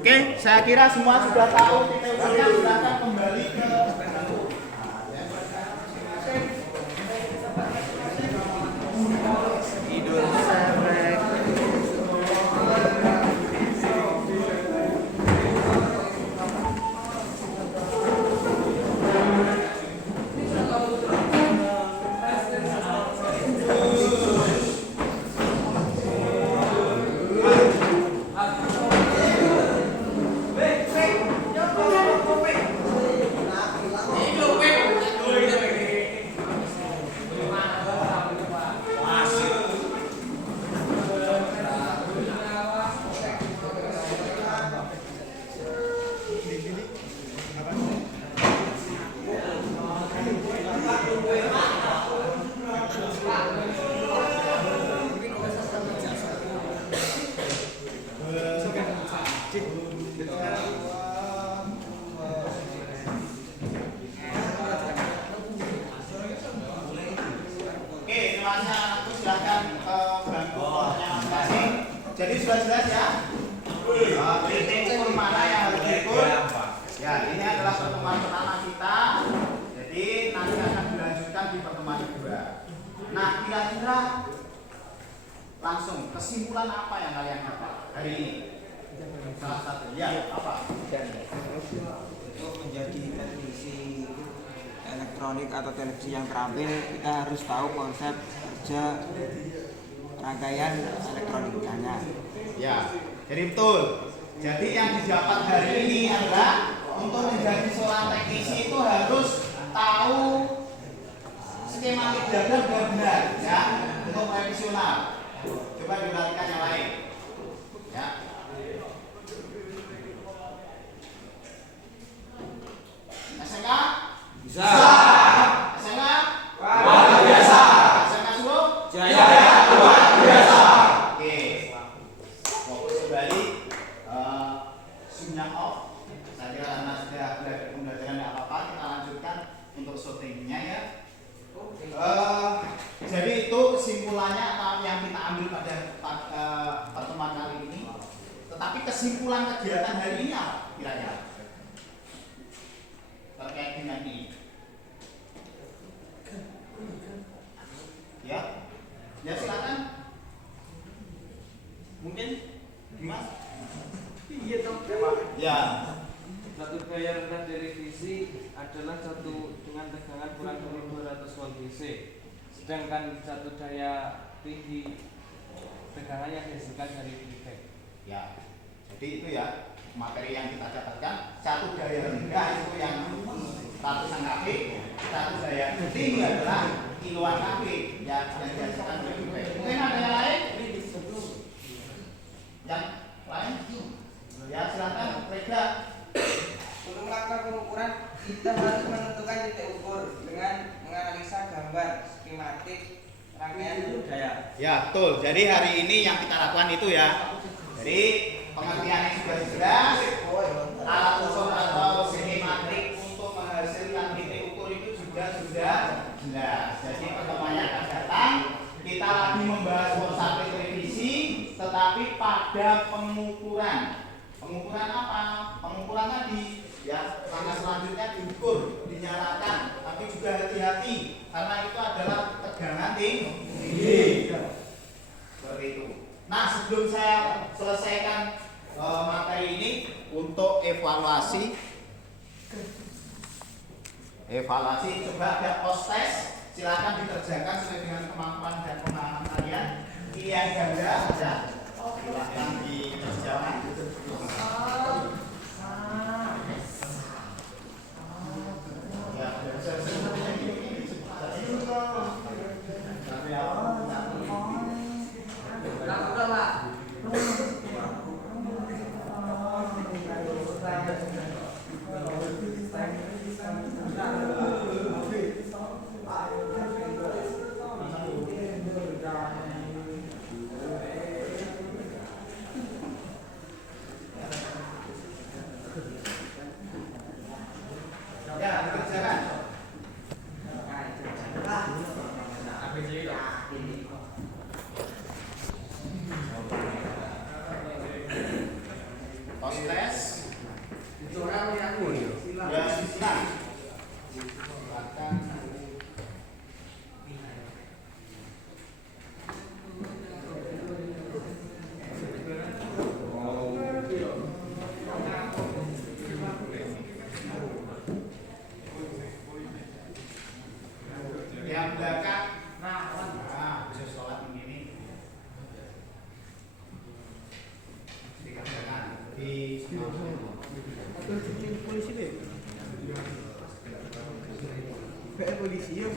Oke, saya kira semua sudah tahu titik-titiknya. Silakan kembali ke jadi sudah jelas ya. Titik ukur mana yang harus diukur? Ya, ini adalah pertemuan pertama kita. Jadi nanti akan dilanjutkan di pertemuan kedua. Nah, kira-kira langsung kesimpulan apa yang kalian dapat hari ini? Salah satu, ya apa? Untuk menjadi teknisi elektronik atau televisi yang terampil, kita harus tahu konsep kerja rangkaian elektronikanya. Ya, jadi betul. Jadi yang didapat hari ini adalah untuk menjadi seorang teknisi itu harus tahu skematik diagram benar-benar ya, untuk profesional. Coba diperhatikan yang lain. Ya. SMK? Bisa. SMK? Luar biasa. SMK Solo? Jaya. Luar biasa. Oke. Fokus kembali. Zoom-nya off. Saya kira karena sudah pembelajaran tidak apa-apa, kita lanjutkan untuk syutingnya ya. Jadi itu kesimpulannya yang kita ambil pada pertemuan kali ini. Tetapi kesimpulan kegiatan hari ini apa kira-kira? Terkait dengan ini. Ya, ya silakan. Mungkin Mas? Iya toh. Ya. Satu daya rendah direvisi adalah satu dengan tegangan kurang dari 200 volt DC. Sedangkan satu daya tinggi tegangan yang dihasilkan dari feedback. Ya. Jadi itu ya materi yang kita dapatkan. Satu daya rendah itu yang ratusan kV, satu daya tinggi adalah kiloan kV ya, yang dihasilkan oleh feedback. Mungkin ada yang lain? Yang lain? Ya silakan Rega. Untuk melakukan pengukuran, kita harus menentukan titik ukur dengan menganalisa gambar skematik rangkaian daya. Ya betul. Jadi hari ini yang kita lakukan itu ya. Jadi pengertiannya sudah jelas. Alat ukur atau skematik untuk menghasilkan titik ukur itu juga sudah jelas. Jadi pertemuannya akan datang. Kita lagi membahas Forsapit revisi, tetapi pada pengukuran. Pengukuran apa? Pengukuran tadi ya, langkah selanjutnya diukur, dinyalakan, tapi juga hati-hati karena itu adalah tegangan tinggi. Seperti itu. Nah, sebelum saya selesaikan materi ini untuk evaluasi coba ada post test, silakan dikerjakan sesuai dengan kemampuan dan pemahaman kalian. Pilihan ganda ada, silakan dikerjakan. Yang belakang, bisa sholat begini. Dikerjakan di polisi deh. Polisi ya.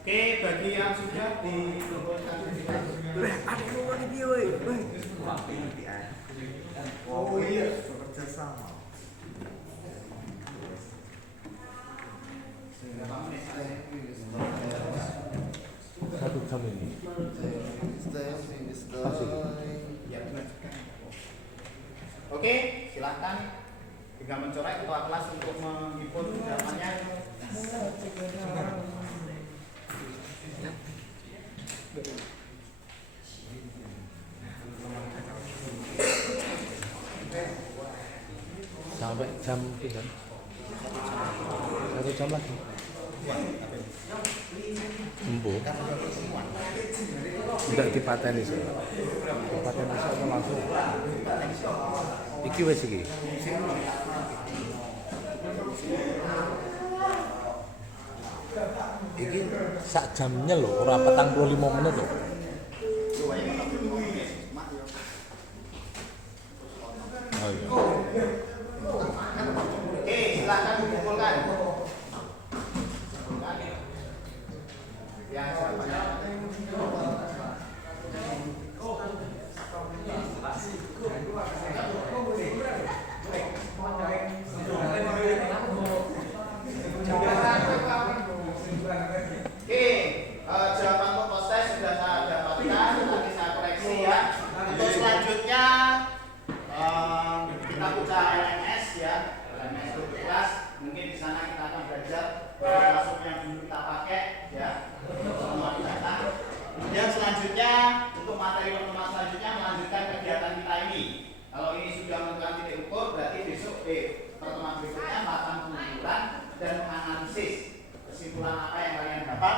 Oke, bagi yang sudah dikumpulkan oh iya, bekerja sama. Satu jam ini. Oke, silakan tinggal mencoret ketua kelas untuk menghibur jawabannya. Sampai jam 3. 1 jam lagi. Embuh. Tidak dipateni sih. Dipateni sih langsung. Iki wis iki. Iki sak jamnya lho, ora 45 menit lho. Oh iya. Oke, silakan dikumpulkan. Yang jawaban untuk proses sudah saya dapatkan, nanti saya Untuk selanjutnya kita buka LMS ya, LMS untuk kelas. Mungkin di sana kita akan belajar masuk yang dulu kita pakai ya, semua data. Kemudian selanjutnya untuk materi pertemuan selanjutnya melanjutkan kegiatan kita ini. Kalau ini sudah menentukan titik ukur, berarti besok pertemuan berikutnya melakukan pengukuran dan menganalisis kesimpulan apa yang kalian dapat